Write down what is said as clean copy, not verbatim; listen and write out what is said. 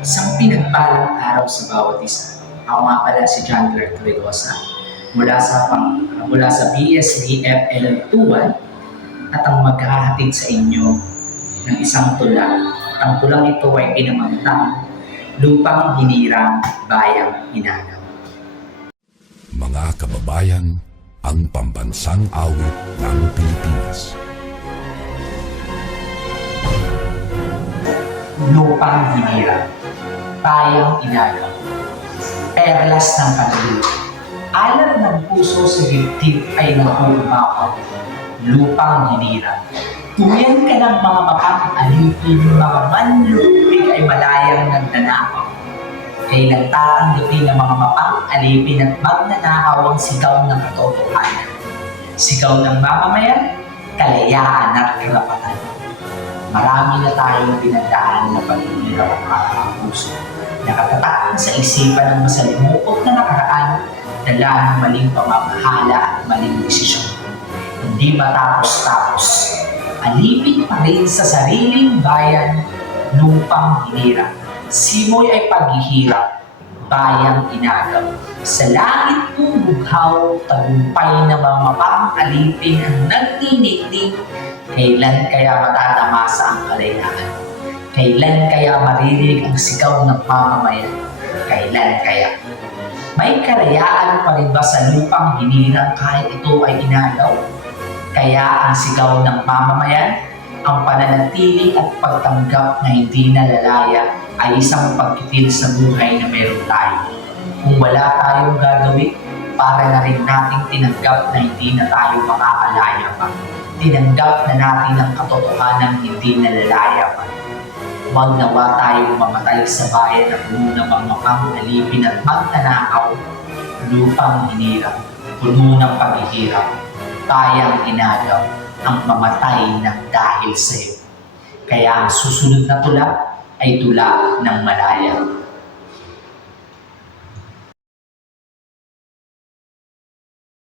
Isang pinagpalang araw sa bawat isa. Ako nga pala si John Claire Torregosa mula sa BSDFL 21 at ang maghahatid sa inyo ng isang tula. Ang tulang ito ay pinamantang Lupang Hinirang, Bayang Inagaw. Mga kababayan, ang pambansang awit ng Pilipinas. Lupang hinirang, bayang inagaw, perlas ng pag-ibig. Alam ng puso sa dibdib ay nakuumapaw. Lupang hinirang, tuyan ka ng mga mapang-alipin, mga manlupig ay malayang nagnanakaw. Kailan tatanggapin ng mga mapang-alipin at magnanakaw ang sigaw ng katotohanan. Sigaw ng mamamayan, kalayaan at karapatan. Marami na tayong pinagdaan na paghihirap para ang puso. Nakatatak sa isipan ng masalimuot na nakaraan, dala ng maling pamamahala at maling desisyon. Hindi matapos-tapos. Alipin pa rin sa sariling bayan, lupang hinirang. Simoy ay paghihirap, bayang inagaw. Sa langit kong bughaw, tagumpay na mga mapang-alipin ang nagtinitig. Kailan kaya matatamasa ang kalayaan? Kailan kaya maririnig ang sigaw ng mamamayan? Kailan kaya? May kalayaan pa rin ba sa lupang hinirang kahit ito ay inagaw? Kaya ang sigaw ng mamamayan, ang pananatili at pagtanggap na hindi nalalaya ay isang pagkitil sa buhay na meron tayo. Kung wala tayong gagawin, para na rin nating tinanggap na hindi na tayo makakalaya pa. Tinanggap na natin ang katotohanan hindi nalalaya pa. Huwag nawa tayong mamatay sa bayan na puno ng mga mapang-alipin at magnanakaw, lupang hinirang, puno ng paghihirap, tayang inagaw, ang mamatay ng dahil sa iyo. Kaya ang susunod na tula ay tula ng malaya.